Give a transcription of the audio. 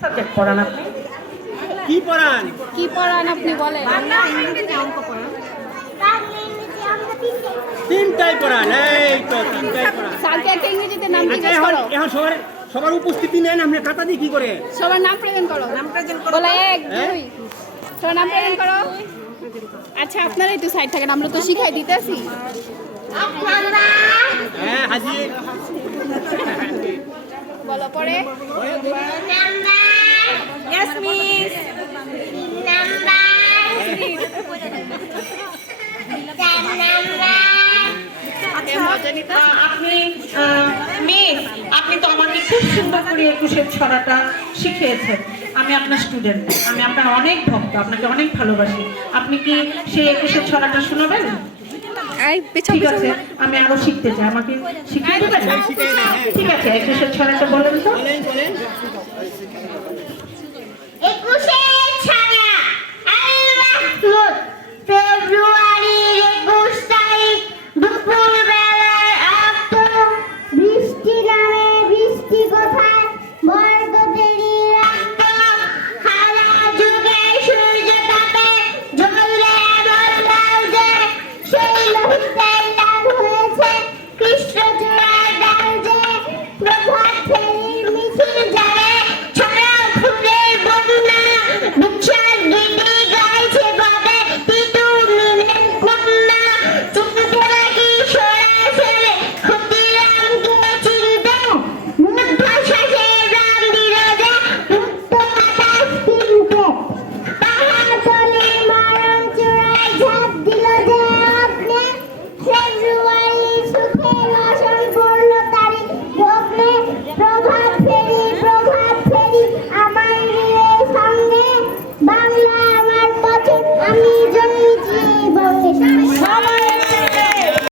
Subject পড়ান আপনি? কি পড়ান? কি পড়ান আপনি বলেন? বাংলা, ইংরেজি, অঙ্ক পড়ান। তিনটাই পড়ান। এই তো তিনটাই পড়ান। স্যারকে একটা ইংরেজিতে নাম আচ্ছা, জিজ্ঞেস এখন করো। এখন সবার উপস্থিতি নেন, আপনি খাতা দিয়ে কি করে? সবার নাম প্রেজেন্ট করো। নাম প্রেজেন্ট করো। বলো 1 2। সবার নাম প্রেজেন্ট করো। আচ্ছা আপনারা একটু সাইড থাকেন, আমরা তো শিখাই দিতেছি। হ্যাঁ হাজির। বলো পরে। Yes, miss. আচ্ছা, আপনি মিস, আপনি তো আমাকে খুব সুন্দর করে একুশের ছড়াটা শিখিয়েছেন। আমি আপনার স্টুডেন্ট, আমি আপনার অনেক ভক্ত, আপনাকে অনেক ভালোবাসি। আপনি কি সেই একুশের ছড়াটা শোনাবেন? ঠিক আছে, আমি আরো শিখতে চাই, আমাকে শিখিয়ে দেবেন? ঠিক আছে, একুশের ছড়াটা বলেন তো। বলেন।